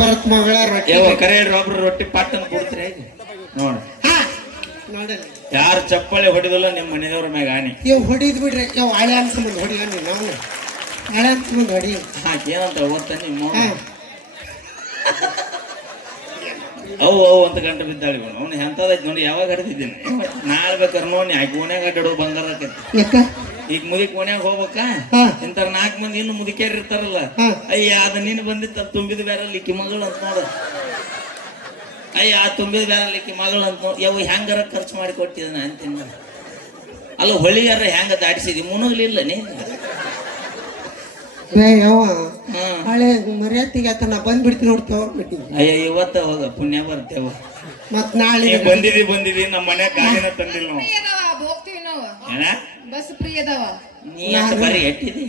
ಭರತ್ ಮಗಳ ರೊಟ್ಟಿ ಯಾವ ಕರೆ ಒಬ್ರು ರೊಟ್ಟಿ ಪಟ್ಟನ್ ಕೊಡ್ತೀರ ನೋಡ. ಹಾ ನೋಡಲ್ಲ. ಯಾರು ಚಪ್ಪಳಿ ಹೊಡಿದಲ್ಲ ನಿಮ್ಮ ಮನೆಯವ್ರ ಮ್ಯಾಗ ಆನೆ. ಇವ್ ಹೊಡಿದ್ ಬಿಡ್ರಿ. ಇವ್ ಹಳೆ ಮುಂದೆ ಹೊಡಿಯ ನೀನು ಅವನು. ಹಳೆ ಅನ್ಸ್ಮಂದ್ ಹೊಡಿ. ಹಾಕಿ ಏನಂತ ಓದ್ತ ನಿಮ್ಮ ಹಾ. ಅವು ಅವು ಅಂತ ಗಂಟೆ ಬಿದ್ದಾಳಿ ಅವ್ನು ಎಂತದೈತಿ ನೋಡಿ ಯಾವಾಗ ಹಡ್ದಿದ್ದೀನಿ ನಾಳೆ ಬೇಕಾರೆ ನೋಡಿ ಆಕಿ ಓಣ್ಯಾಗ ಅಡ್ಡಾಡೋ ಬಂಗಾರ ಯಾಕ? ಈಗ ಮುದಿಕ್ ಮನ್ಯಾಗ ಹೋಗ್ಬೇಕ? ಹಾ. ಇಂತ ನಾಲ್ಕು ಮಂದಿ ಇನ್ನು ಮುದುಕಿಯರ್ ಇರ್ತಾರಲ್ಲ. ಹಾ. ಅಯ್ಯ ಅದ ನೀನು ಬಂದಿತ್ತ ಅದ್ ತುಂಬಿದ ಬೇರೆ ಇಕ್ಕಿ ಮಗಳು ಅಂತ ನೋಡ. ಅಯ್ಯ ಆ ತುಂಬಿದ ಬೇರೆ ಲಿಕ್ಕಿ ಮಗಳು ಅಂತ ನೋಡಿ. ಯಾವ ಹೆಂಗಾರ ಖರ್ಚು ಮಾಡಿ ಕೊಟ್ಟಿದ್ದಾನೆ ಅಂತೀನಿ ಅಲ್ಲ ಹೊಳಿಗಾರ ಹೆಂಗ ದಾಟಿಸಿದಿ? ಮುನುಗ್ಲಿಲ್ಲ ನೀನು. ಏ ಯವ್ವ ಹ್ಮ್ ಹಳೆ ಮರ್ಯಾದೆಗೆ ಆತ ನಾ ಬಂದ್ಬಿಡ್ತೀನಿ ನೋಡ್ತೇವ ಅಯ್ಯ ಇವತ್ತ ಹೋಗ ಪುಣ್ಯ ಬರ್ತೇವ ಮತ್ ನಾಳೆ ನೀ ಬಂದಿದಿ ಬಂದಿದಿ ನಮ್ಮ ಮನೆ ಗಾಡಿನ ತಂದಿಲ್ಲ ನಾವು ಹೋಗ್ತೀವಿ ನಾವು. ಏನ? ಬಸ್ ಫ್ರೀ ಅದಾವ? ನೀ ಅಂತ ಬರೀ ಎಟ್ಟಿದಿ?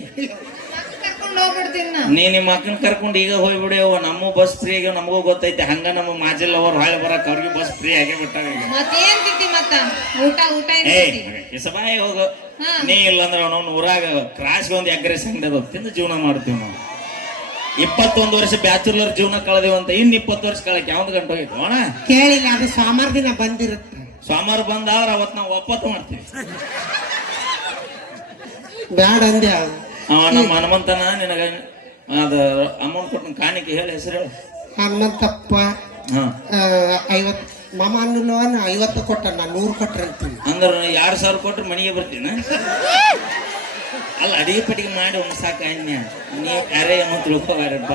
ಮಕ್ಳು ಕರ್ಕೊಂಡು ಹೋಗ್ಬಿಡ್ತೀನಿ ನಾ. ನೀ ನಿಮ್ಮ ಅಕ್ಕನ ಕರ್ಕೊಂಡು ಈಗ ಹೋಗ್ಬಿಡ್ಯವ ನಮ್ಮ ಬಸ್ ಫ್ರೀ ಆಗ್ಯಾವ ನಮಗೂ ಗೊತ್ತೈತೆ. ಹಂಗ ನಮ್ಮ ಮಾಜಲ್ ಅವ್ರು ಹೊಳೆ ಬರಕ್ ಅವ್ರಿಗೆ ಬಸ್ ಫ್ರೀ ಆಗೇ ಬಿಟ್ಟಾಗ ಈಗ. ಮತ್ತೇನ್ ತಿಂತಿ ಮತ್ತ? ಊಟ ಊಟ ಏನ್ ಏ ತಿಂತಿ? ಇಸಬಾಯಿ ಹೋಗು. ಹಾ. ನೀ ಇಲ್ಲಂದ್ರೆ ಅವನು ಊರಾಗ ಕ್ರಾಸ್ಗೆ ಒಂದು ಎಗ್ರೆಸ್ ಅಂಗಡಿ ಅದ ತಿಂದು ಜೀವನ ಮಾಡ್ತೀವಿ ನಾವು. ಇಪ್ಪತ್ತೊಂದು ವರ್ಷ ಬ್ಯಾಚುಲರ್ ಜೀವನ ಕಳೆದೇವಂತ ಇನ್ನು ಇಪ್ಪತ್ತು ವರ್ಷ ಕಳಕ್ಕೆ ಯಾವ್ದು ಗಂಟೆ ಹೋಗಿತ್ತು ಅಣ್ಣ ಕೇಳಿಲ್ಲ ಅದು ಸೋಮವಾರ ದಿನ ಬಂದಿರುತ್ತೆ. ಸೋಮವಾರ ಬಂದಾದ್ರೆ ಅವತ್ತು ನಾವು ಒಪ್ಪತ್ತು ಮಾಡ್ತೀವಿ. ಬ್ಯಾಡ ಅಂದ್ಯಾ ಅವ ನಮ್ಮ ಹನುಮಂತನ ನಿನಗ ಅದ ಅಮೌಂಟ್ ಕೊಟ್ಟು ಕಾಣಿಕೆ ಹೇಳಿ ಹೆಸರು ಹೇಳು. ಹನುಮಂತಪ್ಪ ಹಾ. ಐವತ್ ಮಾಮ ಅನ್ನೋನ್ ಐವತ್ತು ಕೊಟ್ಟ ನಾ ನೂರು ಕೊಟ್ರೆ ಅಂತೀನಿ. ಅಂದ್ರೆ ಎರಡ್ ಸಾವಿರ ಕೊಟ್ರೆ ಮನೆಗೆ ಬರ್ತೀನ? ಅಲ್ಲ ಅಡಿಗೆ ಪಡಿಗೆ ಮಾಡಿ ಒಂದು ಸಾಕು ಅನ್ಯ. ನೀ ಯಾರೇ ಏನೋ ತಿಳ್ಕೊಬಾರಪ್ಪ.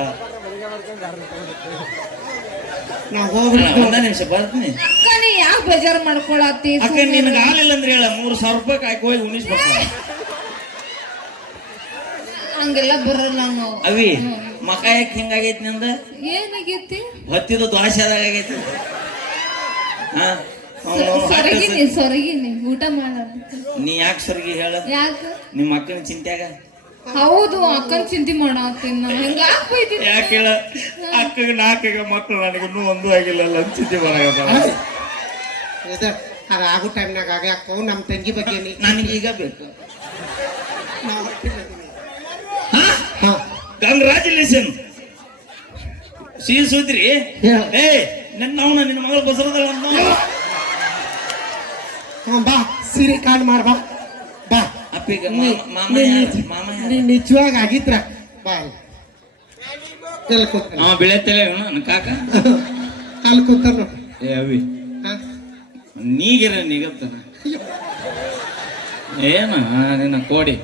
ನಾ ಹೋಗ್ರಿ ಒಂದ ನಿಮಿಷ ಬರ್ತೀನಿ. ಅಕ್ಕ ನೀ ಯಾಕೆ ಬೇಜಾರ್ ಮಾಡ್ಕೊಳತ್ತಿ? ಅಕ್ಕ ನಿನ್ಗೆ ಆಗಲಿಲ್ಲ ಅಂದ್ರೆ ಹೇಳ ಮೂರು ಸಾವಿರ ರೂಪಾಯಿ ಕಾಯ್ಕೊ ಹೋಗಿ ಉಣಿಸ್ ಬರ್ತಾನೆ ಹಂಗೆಲ್ಲ ಬರಲ್ಲ ನಾವು. ಅವಿ ಮಕ ಯಾಕೆ ಹಿಂಗಾಗೈತಿ ನಿಂದ? ಏನಾಗೈತಿ? ಹೊತ್ತಿದ ದ್ವಾಸೆದಾಗ ಆಗೈತಿ. ಹಾ? ಅವ್ನು ಹೊಟ್ಟೆ ಸೊರಗಿನಿ ಸೊರಗಿನಿ ಊಟ ಮಾಡ. ನೀ ಯಾಕೆ ಸೊರಗಿ ಹೇಳ? ಯಾಕ? ನಿಮ್ಮ ಅಕ್ಕನ ಚಿಂತ್ಯಾಗ? ಹೌದು ಅಕ್ಕನ ಚಿಂತೆ ಮಾಡತ್ತೀನಿ ನಾ ಹಂಗ ಬೈತೀನಿ ಯಾಕೆ ಹೇಳ? ಅಕ್ಕಗೆ ನಾಲ್ಕಿಗೆ ಮಕ್ಕಳು ನನಗಿನ್ನೂ ಒಂದು ಆಗಿಲ್ಲ ಅಂತ ಚಿಂತೆ ಇದು ಅದು ಆಗೋ ಟೈಮ್ನಾಗ ಆಗ್ಯಾಕವು ನಮ್ಮ ತಂಗಿ ಬಗ್ಗೆ ನನಗೀಗ ನನಗೆ ಈಗ ಬೇಕು ನಾ ಹೊರಟಿಲ್ಲ ನೀನು. ಹಾ ಹಾ ಕಂಗ್ರಾಚುಲೇಷನ್ ಸಿಹಿ ಹೇಳ ಏ ನನ್ನ ಅವನ ನಿನ್ನ ಮಗಳು ಬಸರದಲ್ಲ ಹಾ ಬಾ ಸೀರೆ ಕಾಣ್ ಮಾಡ್ಬಾ ಬಾ. ಬಾ. ಅಪ್ಪಿಗ ನೀ- ಮಾಮ ನೀ- ನಿಜವಾಗ ಆಗಿದ್ರ. ಬಾ. ಅವ ಬೆಳೆತಲೆ ನನ್ನ ಕಾಕ? ಅಲ್ಲಿ ಕೂತ ನೋಡು. ಏ ಅವಿ. ನೀಗಿರ ನಿಗತ್ತನ ಏನ ನಿನ್ನ ಕೋಡಿ?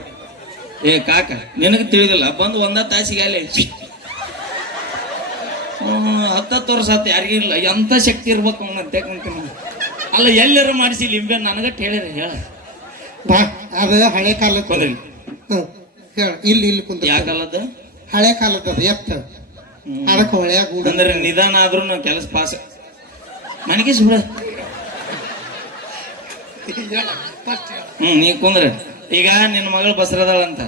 ಏ ಕಾಕ ನಿನಗೆ ತಿಳಿದಿಲ್ಲ ಬಂದು ಒಂದ ತಾಸಿಗೆ ಅಲ್ಲಿ. ಹತ್ತತ್ತು ವರ್ಷ ಆತ ಯಾರಿಗಿಲ್ಲ ಎಂತ ಶಕ್ತಿ ಇರ್ಬೇಕು ಅವನ ತೆಕೊಂತೀನಿ ಅಲ್ಲ ಎಲ್ಲರೂ ಮಾಡಿಸಿ ಲಿಂಬೆ ನನಗಟ್ಟು ಹೇಳಿರಿ ಹೇಳ. ಬಾ ಅದು ಹಳೆ ಕಾಲಕ್ಕೆ ಹೇಳ ಇಲ್ಲಿ ಇಲ್ಲಿ ಕುಂತ ಯಾಕಲ್ಲದ ಹಳೆ ಕಾಲದ ಅದು ಎತ್ತ. ಅದಕ್ಕೆ ಹೊಳ್ಯಾಗ ಅಂದ್ರೆ ನಿಧಾನ ಆದ್ರೂ ಕೆಲಸ ಪಾಸ್ ನನಗೆ ಸುಳ ಹ್ಮ್ ನೀ ಕುಂದ್ರ. ಈಗ ನಿನ್ನ ಮಗಳು ಅಂತ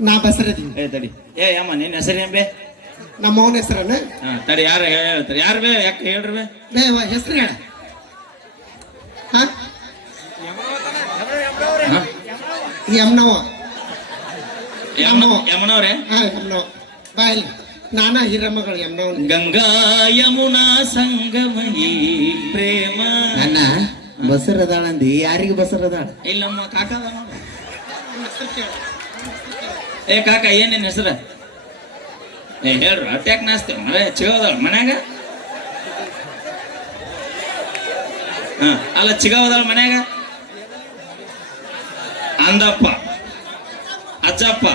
ನಾ ಬಸರದಿ ಏ ತಡಿ. ಏ ಅಮ್ಮ ನಿನ್ನ ಹೆಸರು ಏನ್ ಬೇ? ನಮ್ಮ ಅವನ ಹೆಸರನ್ನ ಹಾ ತಡಿ ಯಾರು ಹೇಳ್ತಾರೆ? ಯಾರು ಬೇ? ಯಾಕೆ ಹೇಳ್ರಿ ಬೇ? ಬೇ ಹೆಸರು ಹೇಳ. ಹಾ? ಯಮನವ ಯಮ್ನವ ಯಮನ- ಯಮನವ್ರೆ? ಹಾ ಯಮ್ನವ ಬಾ ಇಲ್ಲಿ. ನಾನಾ ಹಿರಮ್ಮಗಳು ಯಮ್ನವನ್ ಗಂಗಾ ಯಮುನಾ ಸಂಗಮಯಿ ಪ್ರೇಮ. ಅಣ್ಣ ಬಸರದಾಳಂದಿ ಯಾರಿಗೆ ಬಸರದಾಳ? ಇಲ್ಲಮ್ಮ ಕಾಕ ಅದ. ಏ ಕಾಕ ಏನೇನು ಹೆಸರು? ಏ ಹೇಳ್ರಿ ಅಟ್ಯಾಕ್ ನಾಸ್ತಿ ಮನೆ ಚಿಗೋದಳ ಮನ್ಯಾಗ? ಹ ಅಲ್ಲ ಚಿಗೋದಳ ಮನ್ಯಾಗ? ಅಂದಪ್ಪ. ಅಜ್ಜಪ್ಪ.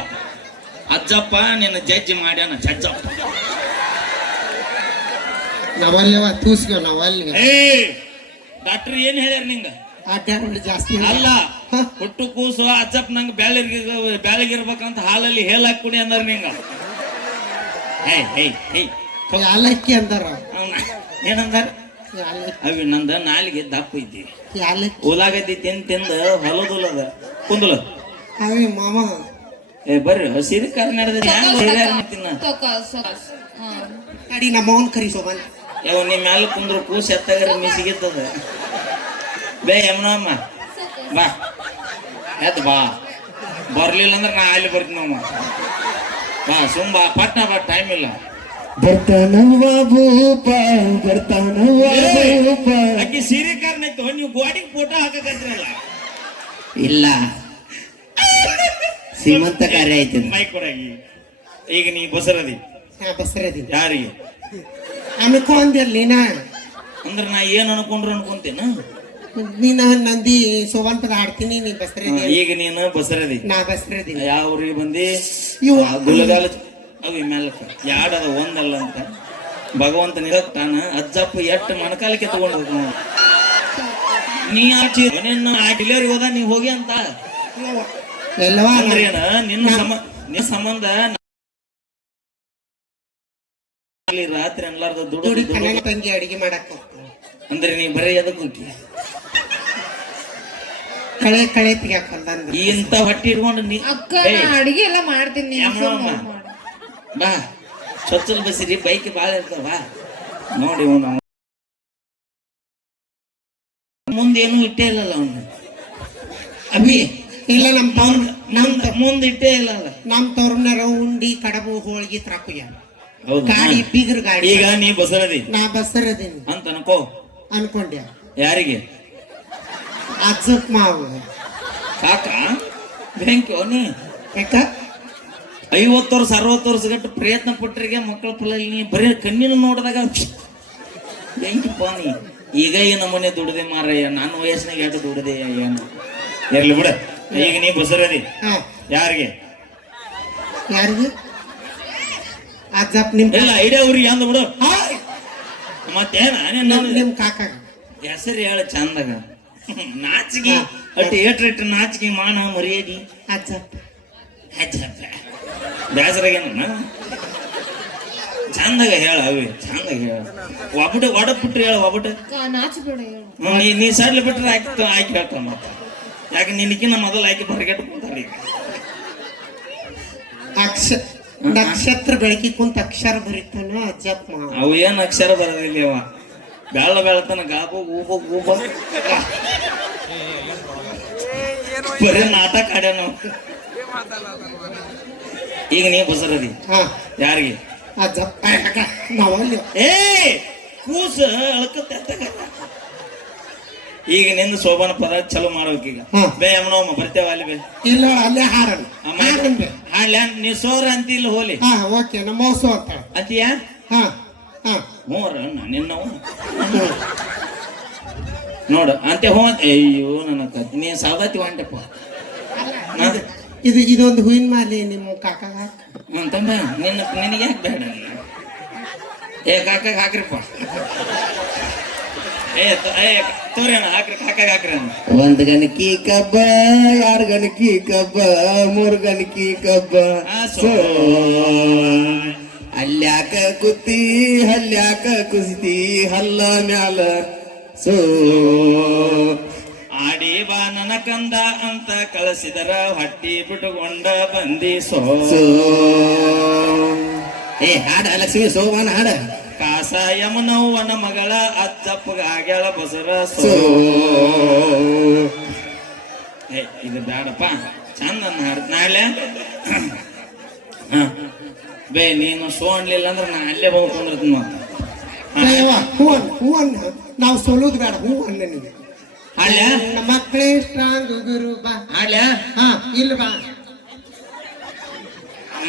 ಅಜ್ಜಪ್ಪ ನಿನ್ನ ಜಜ್ಜಿ ಮಾಡ್ಯಾನ ಜಜ್ಜಪ್ಪ. ನಾವಲ್ಲವ ತೂಸ್ಕೋ ನಾವಲ್ಲಿ. ಏ ಡಾಕ್ಟರ್ ಏನ್ ಹೇಳ್ಯಾರ ನಿಂಗ? ಟ್ಯಾಬ್ಲೆಟ್ ಜಾಸ್ತಿ ಅಲ್ಲ ಹ? ಹುಟ್ಟು ಕೂಸು ಅಜ್ಜಪ್ಪ ನಂಗೆ ಬ್ಯಾಳಿಗೆ ಬ್ಯಾಳಿಗಿರ್ಬೇಕಂತ ಹಾಲಲ್ಲಿ ಹೇಲ್ ಹಾಕಿ ಕುಡಿ ಅಂದಾರ ನಿಂಗ ಹೇ ಹೇ ಹೇ ಯಾಲಕ್ಕಿ ಅಂದಾರ. ಅವ್ನ ಏನಂದಾರ? ಅವಿ ನಂದ ನಾಲಿಗೆ ದಪ್ಪ ಇದ್ದಿ. ಉಲಾಗದ್ದಿ ತಿಂದು ತಿಂದ ಹೊಲದುಲದ. ಕುಂದಲ. ಅವಿ ಮಾಮ ಏ ಬರ್ರಿ ಹಸಿರು ಕಾರ್ ನಡೆದ ತಿನ್ನ? ತಕೋ ಸೊಕಸ್ ಹಾ. ಅಡಿ ನಮ್ಮ ಅವನ್ ಕರಿಸೋ ಬನ್ನಿ. ಯಾವ ನಿಮ್ಮ ಮ್ಯಾಲ ಕುಂದ್ರು ಕೂಸ್ ಎತ್ತಾಗ ಮಿಸಿಗಿತ್ತದ ಬೇ ಯಮನಮ್ಮ ಬಾ. ಎತ್ ಬಾ. ಬರ್ಲಿಲ್ಲ ಅಂದ್ರೆ ನಾ ಅಲ್ಲಿ ಬರ್ತೀನಿ ನಾವು ಬಾ ಸುಮ್ ಬಾ. ಪಟ್ನ ಬಾ ಟೈಮ್ ಇಲ್ಲ. ಬರ್ತಾನವ್ವ ಭೂಪ ಬರ್ತಾನವ್ವ ಭೂಪ ಆಕಿ ಸೀರೆ ಕಾರ್ನೈತು ನೀವು ಗೋಡಿಗೆ ಫೋಟೋ ಹಾಕಕತ್ತಿರಲ್ಲ. ಇಲ್ಲ. ಸೀಮಂತ ಕಾರ್ಯ ಐತಿ ಮೈ ಕೊಡಾಗಿ. ಈಗ ನೀ ಬಸರದಿ. ಹಾ ಬಸರದೀನಿ ಯಾರಿಗೆ? ಅನ್ಕೊಂದಿರ್ಲಿ ನಾ ಅಂದ್ರೆ ನಾ ಏನ್ ಅನ್ಕೊಂಡ್ರು ಅನ್ಕೊಂತೇನ? ನೀನ ನಂದಿ ಸೋವನ್ ಪದ ಆಡ್ತೀನಿ ನೀ ಬಸ್ರದಿ ಈಗ ನೀನು ಬಸರದಿ. ನಾ ಬಸ್ರದಿ. ಯಾವ ಊರಿಗೆ ಬಂದಿ? ಇವು ಗುಲಗಾಲ ಅವು ಮ್ಯಾಲಕ್ಕ ಯಾಡದ ಒಂದಲ್ಲ ಅಂತ. ಭಗವಂತ ನಿರತ್ತಾನ ಅಜ್ಜಪ್ಪ ಎಟ್ಟು ಮಣಕಾಲಕ್ಕೆ ತಗೊಂಡು ಹೋಗ ನೀ ಆಚಿ ನಿನ್ನ ಆ ಡಿಲಿವರಿ ಹೋದ ನೀ ಹೋಗಿ ಅಂತ. ಎಲ್ಲವಾ? ಅಂದ್ರೆ ಏನ ನಿನ್ನ ಸಮ ನಿನ್ನ ಸಂಬಂಧ ರಾತ್ರಿ ಅನ್ಲಾರ್ದ ದುಡ್ಡು ದುಡಿ ದುಡ್ಡು ತಂಗಿ ಅಡಿಗೆ ಮಾಡಕ್ ಅಂದ್ರೆ ನೀ ಬರೀ ಅದಕ್ಕೆ ಕಳೆ ಕಳೆ ತೆಗಿಯಾಕ ಹೊಲ್ದಂದ ಇಂತ ಹೊಟ್ಟಿ ಇಟ್ಕೊಂಡು ನೀ ಅಕ್ಕ ಅಡಿಗೆ ಎಲ್ಲ ಮಾಡ್ತೀನಿ ನೀನ್ ಸುಮ್ನೆ. ಮಾಡು. ಬಾ ಸ್ವಚ್ಛಲ್ ಬಸಿರಿ ಬೈಕ್ ಬಾಳ ಇರ್ತಾವ ಬಾ. ನೋಡಿ ಅವ್ನು ಮುಂದೇನು ಇಟ್ಟೇ ಇಲ್ಲಲ್ಲ ಅವನು. ಅಭಿ ಇಲ್ಲ ನಮ್ ತವ್ರ ನಮ್ ಮುಂದ್ ಮುಂದ್ ಇಟ್ಟೇ ಇಲ್ಲಲ್ಲ. ನಮ್ ತವ್ರನಾರ ಉಂಡಿ ಕಡಬು ಹೋಳ್ಗಿ ತ್ರಾಕುಯ. ಹೌದು. ಗಾಡಿ ಬೀಗ್ರ ಗಾಡಿ ಈಗ ನೀ ಬಸರದಿ. ನಾ ಬಸರದೀನಿ. ಅಂತ ಅನ್ಕೋ. ಅನ್ಕೊಂಡ್ಯಾ ಯಾರಿಗೆ? ಅಜ್ಜಪ್ ಮಾವ. ಕಾಕ ಬ್ಯಾಂಕ್ ನೀ ಯಾಕ? ಐವತ್ತು ವರ್ಷ ಅರವತ್ತು ವರ್ಷ ಗಟ್ಟು ಪ್ರಯತ್ನ ಪಟ್ಟರಿಗೆ ಮಕ್ಕಳ ಫಲ ನೀ ಬರೀ ಕಣ್ಣಿನ ನೋಡಿದಾಗ ಬೆಂಕಿ ಪಾನಿ ಈಗ ಈ ನಮ್ಮನೆ ದುಡ್ದೆ ಮಾರಯ್ಯ ನಾನು ವಯಸ್ಸಿನಾಗ ಎಷ್ಟು ದುಡ್ದೆ ಏನು ಇರ್ಲಿ ಬಿಡ. ಈಗ ನೀ ಬಸರದಿ. ಹಾ. ಯಾರಿಗೆ? ಯಾರಿಗೆ? ನಿಮ್ ಇಲ್ಲ ಐಡಿಯಾ ಅವ್ರಿಗೆ ಅಂದ ಬಿಡು. ಹಾ, ಮತ್ತೇನ? ನಮ್- ನಿಮ್ ಕಾಕಾಗ. ಹೆಸರು ಹೇಳ ಚಂದಾಗ. ನಾಚಿಕೆ. ಅಟ್ಟು ಏಟ್ರ ಇಟ್ಟು ನಾಚಿಗೆ ಮಾನ ಮರ್ಯಾದಿ. ಅಜ್ಜಪ್ ಆಚಪ್ಪ ಬೇಸರಾಗೇನ ಚಂದಾಗ ಹೇಳ ಅವಿ ಚಂದಾಗ ಹೇಳ. ಒಬ್ಬಟ ಹೇಳ ಒಬ್ಬಟ. ಅಕ್ಕ ನಾಚಿಬೇಡ ಹೇಳು. ಹ್ಮ್, ನೀ ನೀ ಸಡ್ಲಿ ಬಿಟ್ರೆ ಆಯ್ತು ಆಯ್ಕೆ ಹೇಳ್ತಾವ ಮತ್ತೆ. ಯಾಕೆ ನಿನಕಿನ ಮೊದಲು ಆಯ್ಕೆ ಬರಗೆಟ್ಟು ಕುಂತಾರ ಈಗ. ಅಕ್ಷ ನಕ್ಷತ್ರ ಬೆಳಕಿ ಕುಂತ ಅಕ್ಷರ ಬರೀತಾನ ಅಜ್ಜಪ್ಪ. ಅವು ಏನ್ ಅಕ್ಷರ ಬರೋದಿಲ್ಲ ಅವ ಬೆಳ್ಳ ಬೆಳತನ ಗಾಬು ಊಬ ಗೂಬ. ಬರೀ ನಾಟಕ ಆಡ್ಯಾನ ಈಗ ನೀ ಬಸರದಿ ಹಾ. ಯಾರಿಗೆ? ಏ ಕೂಸ ಅಳ್ಕತ್ತ. ಈಗ ನಿಂದ ಶೋಭನ ಪದ ಚಲೋ ಮಾಡ್ಬೇಕು ಈಗ. ಬೇ ಅಮ್ಮನವಮ್ಮ ಬರ್ತೇವ ಅಲ್ಲಿ ಬೇ. ಇಲ್ಲ ಅಲ್ಲೇ ಹಾರಲ್ಲ ಹಾಡ್ಲ ನೀ ಸೋರ ಅಂತಿಲ್ಲ ಹೋಲಿ. ಓಕೆ ನಮ್ಮ ಅಂತ ಅಂತೀಯ? ಹಾ. ಹಾ ಮೂರ ನಿನ್ನವ. ನೋಡು ಅಂತೆ ಹೋ ಅಯ್ಯೋ ನನ್ನ ಕತ್ ನೀ ಸಾವತಿ ಹೊಂಟಪ್ಪ. ಇದು- ಇದು ಇದೊಂದು ಹೂವಿನ ಮಾಲೆ ನಿಮ್ಮ ಕಾಕ ಹಾಕ ಅಂತಂದ ನಿನ್ನ ನಿನಗೆ ಯಾಕೆ ಬೇಡ ಏ ಕಾಕಾಗ ಹಾಕ್ರಿಪ್ಪ. ಏ ತ- ಏ ತೋರಿ ಅಣ್ಣ ಹಾಕ್ರಿ ಕಾಕಾಗ ಹಾಕ್ರಿ ಒಂದ್ ಗಣಕಿ ಕಬ್ಬ ಯಾರ್ ಗಣಕಿ ಕಬ್ಬ ಮೂರ್ ಗಣಕಿ ಕಬ್ಬ ಆ, ಸೋ. ಸೋ ಅಲ್ಯಾಕ ಕುತ್ತಿ ಹಲ್ಯಾಕ ಕುಸ್ತಿ ಹಲ್ಲ ಮ್ಯಾಲ ಸೋ. ಆಡಿ ಬಾ ನನ್ನ ಕಂದ ಅಂತ ಕಳಿಸಿದರ ಹೊಟ್ಟಿ ಬಿಟ್ಟುಕೊಂಡ ಬಂದಿ ಸೋ. ಸೋ. ಏ ಹಾಡ ಲಕ್ಷ್ಮಿ ಸೋಮಾನ ಹಾಡ. ಕಾಸ ಯಮನವ್ವನ ಮಗಳ ಅಜ್ಜಪ್ಪಗಾಗ್ಯಾಳ ಬಸರ ಸೋ. ಸೋ. ಏ ಇದು ಬೇಡಪ್ಪ ಚಂದ ಹಾಡ್. ನಾಳೆ ಹ ಬೇ ನೀನು ಶೋ ಅನ್ಲಿಲ್ಲ ಅಂದ್ರೆ ನಾ ಅಲ್ಲೇ ಹೋಗಿ ಕುಂದಿರ್ತೀನಿ ಮತ್ತೆ. ಹೂ. ಅನ್ ಹೂ ಅನ್. ನಾವು ಸೋಲೋದು ಬೇಡ ಹೂ ಅನ್ನ ನೀವು ಹಾಡ್ಲ್ಯಾ ನನ್ನ ಮಕ್ಕಳೇ ಸ್ಟ್ರಾಂಗ್ ಗುರು ಬಾ. ಹಾಡ್ಲ್ಯಾ ಹಾ ಇಲ್ಲ ಬಾ.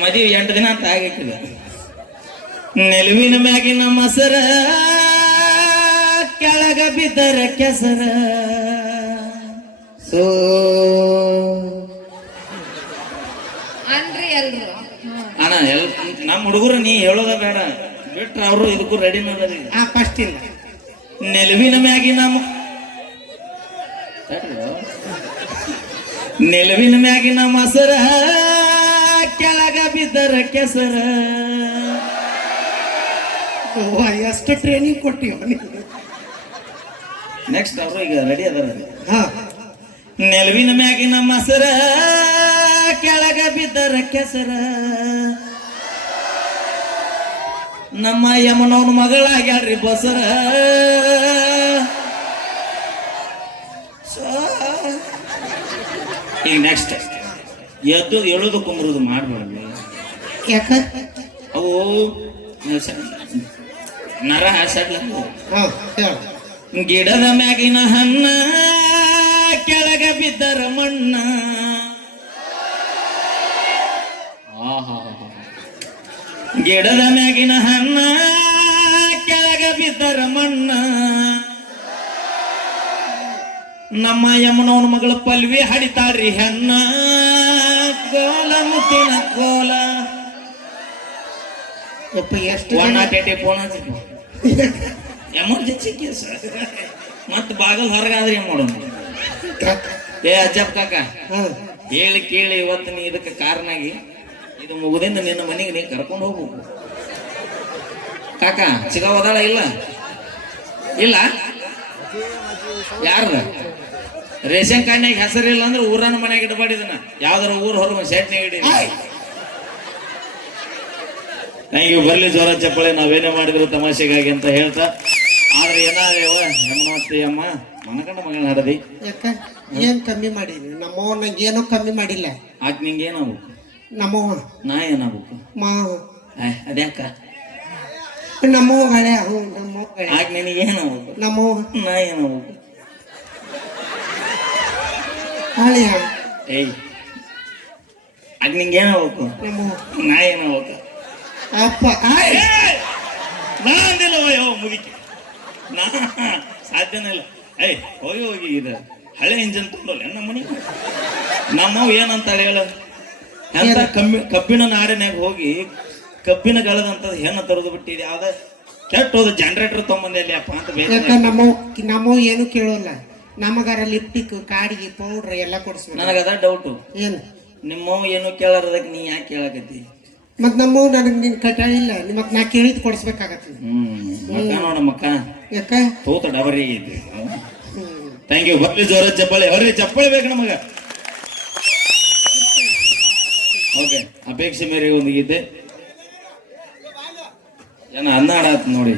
ಮದುವೆ ಎಂಟು ದಿನ ಅಂತ ಆಗಿಟ್ಟಿದೆ. ನೆಲುವಿನ ಮ್ಯಾಗಿನ ಮಸರ ಕೆಳಗ ಬಿದ್ದರ ಕೆಸರ. ಸೋ ಅನ್ರಿ ಎಲ್ರು. ಅಣ್ಣ ಎಲ್ ನಮ್ಮ ಹುಡುಗರು ನೀ ಹೇಳೋದ ಬೇಡ. ಬಿಟ್ರೆ ಅವರು ಇದಕ್ಕೂ ರೆಡಿ ಮಾಡಿ ಆ ಫಸ್ಟ್ ಇಲ್ಲ. ನೆಲುವಿನ ಮ್ಯಾಗಿ ನಮ್ಮ ನೆಲುವಿನ ಮ್ಯಾಗಿನ ಮಸರ ಕೆಳಗ ಬಿದ್ದರ ಕೆಸರ. ಎಷ್ಟು ಟ್ರೈನಿಂಗ್ ಕೊಟ್ಟಿವ ನೆಕ್ಸ್ಟ್ ಅವರು ಈಗ ರೆಡಿ ಅದಾರ. ಹಾ. ಮ್ಯಾಗಿ ನಮ್ಮ ಮಸರ ಕೆಳಗ ಬಿದ್ದರ ಕೆಸರ. ನಮ್ಮ ಯಮನವನ ಮಗಳಾಗ್ಯಾರ್ರಿ ಬಸರ. ಈಗ ನೆಕ್ಸ್ಟ್ ಎದ್ದು ಎಳೋದು ಕುಂದ್ರದು ಮಾಡ್ಬಾರ್ದು. ಯಾಕ? ಅವು ನರ ಸಡ್ಲ ಹಾ ಹೇಳ. ಗಿಡದ ಮ್ಯಾಗಿನ ಹಣ್ಣ ಕೆಳಗ ಬಿದ್ದರ ಮಣ್ಣ. ಗಿಡದ ಮ್ಯಾಗಿನ ಹಣ್ಣ ಕೆಳಗ ಬಿದ್ದರ ಮಣ್ಣ. ನಮ್ಮ ಯಮನವನ ಮಗಳ ಪಲ್ವಿ ಹಡಿತಾಳ್ರಿ ಹೆಣ್ಣ. ಕೋಲ ಮುತ್ತಿನ ಕೋಲ. ಒಪ್ಪ ಎಷ್ಟು ಒನ್ ಜನ? ನಾಟ್ ಏಟ್ ಫೋನ್ ಹಚ್ಚಿದ್ವು. ಎಮರ್ಜೆನ್ಸಿ ಕೇಸ್ ಮತ್ತೆ ಬಾಗಲ್ ಹೊರಗಾದ್ರೆ ಏನ್ ಮಾಡೋಣ ಏ ಅಜ್ಜಪ್ಪ ಕಾಕ ಹೇಳಿ ಕೇಳಿ ಇವತ್ತು ನೀ ಇದಕ್ಕೆ ಕಾರಣಾಗಿ ಇದು ಮುಗುದಿಂದ ನಿನ್ನ ಮನೆಗೆ ನೀ ಕರ್ಕೊಂಡು ಹೋಗ್ಬೇಕು ಕಾಕ ಸಿಗವದಾಳ ಇಲ್ಲ? ಇಲ್ಲ? ಯಾರ ರೇಷನ್ ಕಾರ್ಡ್ನಾಗ ಹೆಸರಿಲ್ಲ ಅಂದ್ರೆ ಊರನ ಮನೆಗೆ ಇಡಬಾಡಿದನ ಯಾವ್ದಾರ ಊರ್ ಹೊರ ಸೆಟ್ನಾಗ ಇಡಿ. ನನಗೆ ಬರ್ಲಿ ಜ್ವರ ಚಪ್ಪಳೆ ನಾವೇನೇ ಮಾಡಿದ್ರು ತಮಾಷೆಗಾಗಿ ಅಂತ ಹೇಳ್ತಾ. ಆದ್ರೆ ಏನಾದ್ರೆ ಯಮನವತ್ತಿ ಅಮ್ಮ ಮನಕಂಡ ಮಗಳ ಹರದಿ ಯಾಕ? ಏನ್ ಕಮ್ಮಿ ಮಾಡಿದ್ವಿ ನಮ್ಮವ್ ನಂಗೆ ಏನೂ ಕಮ್ಮಿ ಮಾಡಿಲ್ಲ. ಆಕ್ ನಿಂಗೆ ಏನಾಗ್ಬೇಕು ನಮ್ಮವ್ವ ನಾ ಏನಾಗ್ಬೇಕು? ಮಾವ. ಅದ್ಯಾಕ? ನಮ್ಮವ್ವ ಹಳೆ ಹ್ಞೂ ನಮ್ಮವ್ವ ಹಳೆ ಆಗ ನಿನಗೆ ಏನಾಗ್ಬೇಕು ನಮ್ಮವ್ವ ನಾ ಏನಾಗ್ಬೇಕು ಹಳೆಯ ಏಯ್ ಆಗ ನಿಂಗೆ ಏನಾಗ್ಬೇಕು ನಮ್ಮವ್ವ ನಾ ಏನಾಗ್ಬೇಕು ಅಪ್ಪ! ನಾ ಅಂದಿಲ್ಲ ಅಯ್ಯೋ ಮುಗಿಕೆ ನಾ ಸಾಧ್ಯನೇ ಇಲ್ಲ. ಏಯ್ ಹೋಗಿ ಹೋಗಿ ಇದು ಹಳೆ ಇಂಜನ್ ತುಂಬಲ್ಲ ನಮ್ಮ ಮನೆ ನಮ್ಮವ್ ಏನಂತಾಳೆ ಹೇಳ? ಎಂತ ಕಮ್ಮಿ ಕಬ್ಬಿನ ನಾಡಿನಾಗ ಹೋಗಿ ಕಬ್ಬಿನ ಗಲದಂತ ಹೆಣ್ಣು ತರದು ಬಿಟ್ಟಿದೆ. ಯಾವ್ದ ಕೆಟ್ಟ ಹೋದ ಜನರೇಟರ್ ತೊಗೊಂಬಂದೆ ಅಪ್ಪ ಅಂತ ನಮ್ಮ ನಮ್ಮವ್ ಏನು ಕೇಳೋಲ್ಲ. ನಮಗಾರ ಲಿಪ್ಟಿಕ್ ಕಾಡಿಗೆ ಪೌಡ್ರ್ ಎಲ್ಲ ಕೊಡಿಸ್ಬೇಕು. ನನಗದ ಡೌಟು ಏನು? ನಿಮ್ಮ ಏನು ಕೇಳಾರದಕ್ಕೆ ನೀ ಯಾಕೆ ಕೇಳಕತ್ತಿ? ಮತ್ ನಮ್ಮ ನನಗೆ ನಿನ್ ಕಟ್ಟಾಳಿಲ್ಲ ಮತ್ ನಾ ಕೇಳಿದ್ ಕೊಡಿಸ್ಬೇಕಾಗತ್ತೆ. ನೋಡಮ್ಮಕ್ಕ ಮಕ್ಕ ನೋಡ ಮಕ್ಕ. ಯಾಕ? ತೋತ ಡಬರಿ ಐತಿ. ಥ್ಯಾಂಕ್ ಯು ಬರ್ಲಿ ಜೋರ ಚಪ್ಪಳಿ. ಹೊರ್ರಿ ಚಪ್ಪಳಿ ಬೇಕು ನಮಗ. ಓಕೆ ಅಪೇಕ್ಷೆ ಮೇರೆಗೆ ಒಂದು ಗೀತೆ. ಏನ ಅನ್ನ ಆಡಾತ್ ನೋಡಿ.